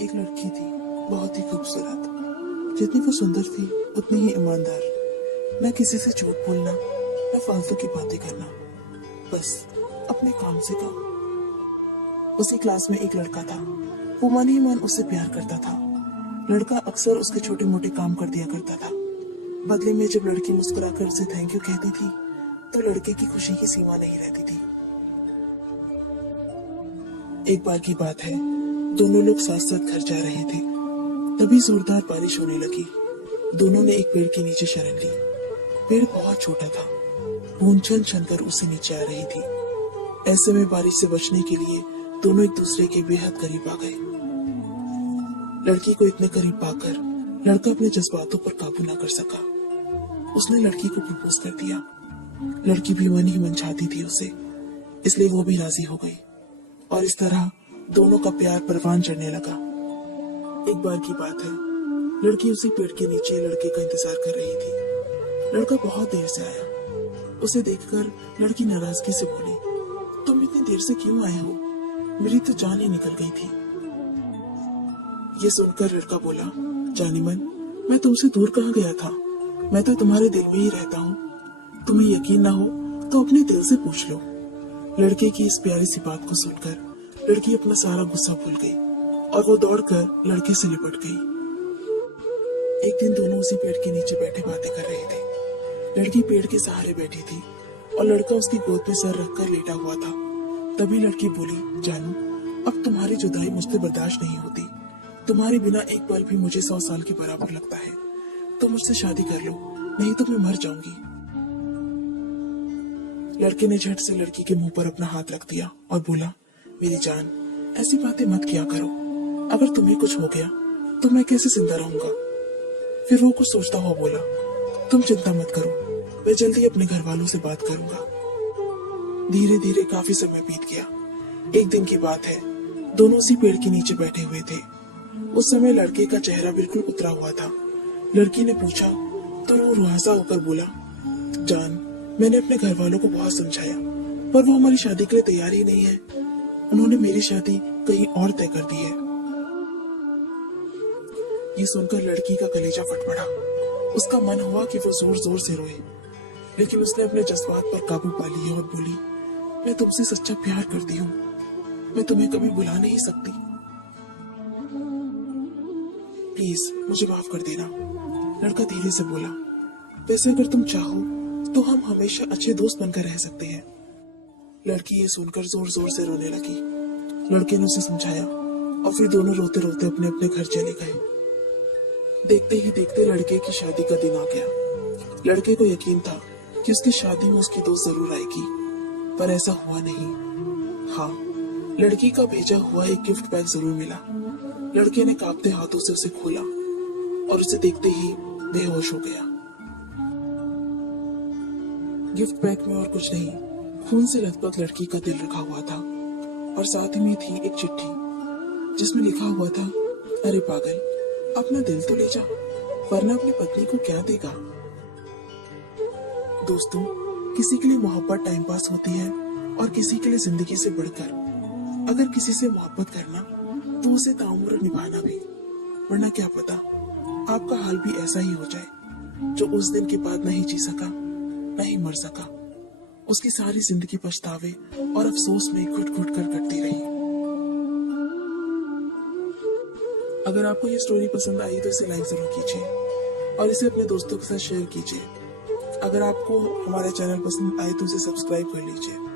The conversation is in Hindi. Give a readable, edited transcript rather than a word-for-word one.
एक लड़की थी, बहुत ही खूबसूरत। जितनी वो सुंदर थी उतनी ही ईमानदार। न किसी से झूठ बोलना, न फालतू की बातें करना, बस अपने काम से काम। उसी क्लास में एक लड़का था। वो मन ही मन उससे प्यार करता था। लड़का अक्सर उसके छोटे मोटे काम कर दिया करता था। बदले में जब लड़की मुस्कुराकर उसे थैंक यू कहती थी तो लड़के की खुशी की सीमा नहीं रहती थी। एक बार की बात है, दोनों लोग साथ साथ घर जा रहे थे। तभी जोरदार बारिश होने लगी। दोनों ने एक पेड़ के नीचे शरण ली। पेड़ बहुत छोटा था। बूंद छन छन कर उसे नीचे आ रही थी। ऐसे में बारिश से बचने के लिए दोनों एक दूसरे के बेहद करीब आ गए। लड़की को इतने करीब पाकर लड़का अपने जज्बातों पर काबू न कर सका। उसने लड़की को प्रपोज कर दिया। लड़की भी मन ही मन चाहती थी उसे, इसलिए वो भी राजी हो गई और इस तरह दोनों का प्यार परवान चढ़ने लगा। एक बार की बात है, लड़की उसी पेड़ के नीचे लड़के का इंतजार कर रही थी। लड़का बहुत देर से आया। उसे देखकर लड़की नाराजगी से बोली, तुम इतनी देर से क्यों आए हो? मेरी तो जान ही निकल गई थी। ये सुनकर लड़का बोला, जानी मन, मैं तुमसे दूर कहाँ गया था? मैं तो तुम्हारे दिल में ही रहता हूँ। तुम्हें यकीन ना हो तो अपने दिल से पूछ लो। लड़के की इस प्यारी सी बात को सुनकर लड़की अपना सारा गुस्सा भूल गई और वो दौड़कर लड़के से लिपट गई। एक दिन दोनों उसी पेड़ के नीचे बैठे बातें कर रहे थे। लड़की पेड़ के सहारे बैठी थी और लड़का उसकी गोद पे सर रखकर लेटा हुआ था। तभी लड़की बोली, जानू, अब तुम्हारी जुदाई मुझसे बर्दाश्त नहीं होती। तुम्हारे बिना एक पल भी मुझे 100 साल के बराबर लगता है। तुम मुझसे शादी कर लो, नहीं तो मैं मर जाऊंगी। लड़के ने झट से लड़की के मुंह पर अपना हाथ रख दिया और बोला, मेरी जान, ऐसी बातें मत किया करो। अगर तुम्हें कुछ हो गया तो मैं कैसे जिंदा रहूंगा? फिर वो कुछ सोचता हुआ बोला, तुम चिंता मत करो, मैं जल्दी अपने घर वालों से बात करूंगा। धीरे धीरे काफी समय बीत गया। एक दिन की बात है, दोनों उसी पेड़ के नीचे बैठे हुए थे। उस समय लड़के का चेहरा बिल्कुल उतरा हुआ था। लड़की ने पूछा तो वो रुआसा होकर बोला, जान, मैंने अपने घर वालों को बहुत समझाया, पर वो हमारी शादी के लिए तैयार ही नहीं है। उन्होंने मेरी शादी कहीं और तय कर दी है। ये सुनकर लड़की का कलेजा फट पड़ा। उसका मन हुआ कि वो जोर जोर से रोए, लेकिन उसने अपने जज्बात पर काबू पा लिया और बोली, मैं तुमसे सच्चा प्यार करती हूँ। मैं तुम्हें कभी भुला नहीं सकती। प्लीज मुझे माफ कर देना। लड़का धीरे से बोला, वैसे अगर तुम चाहो तो हम हमेशा अच्छे दोस्त बनकर रह सकते हैं। लड़की ये सुनकर जोर जोर से रोने लगी। लड़के ने उसे समझाया और फिर दोनों रोते रोते अपने अपने घर चले गए। देखते ही देखते लड़के की शादी का दिन आ गया। लड़के को यकीन था कि उसकी शादी में उसकी दोस्त जरूर आएगी, पर ऐसा हुआ नहीं। हाँ, लड़की का भेजा हुआ एक गिफ्ट बैग जरूर मिला। लड़के ने कांपते हाथों से उसे खोला और उसे देखते ही बेहोश हो गया। गिफ्ट बैग में और कुछ नहीं, खून से लथपथ लड़की का दिल रखा हुआ था और साथ ही में थी एक चिट्ठी जिसमें लिखा हुआ था, अरे पागल, अपना दिल तो ले जा, वरना अपनी पत्नी को क्या देगा। दोस्तों, किसी के लिए मोहब्बत टाइम पास होती है और किसी के लिए जिंदगी से बढ़कर। अगर किसी से मोहब्बत करना तो उसे ताउम्र निभाना भी, वरना क्या पता आपका हाल भी ऐसा ही हो जाए जो उस दिन के बाद नहीं जी सका, नहीं मर सका। उसकी सारी जिंदगी पछतावे और अफसोस में घुट घुट कर कटती रही। अगर आपको ये स्टोरी पसंद आई तो इसे लाइक जरूर कीजिए और इसे अपने दोस्तों के साथ शेयर कीजिए। अगर आपको हमारा चैनल पसंद आए तो इसे सब्सक्राइब कर लीजिए।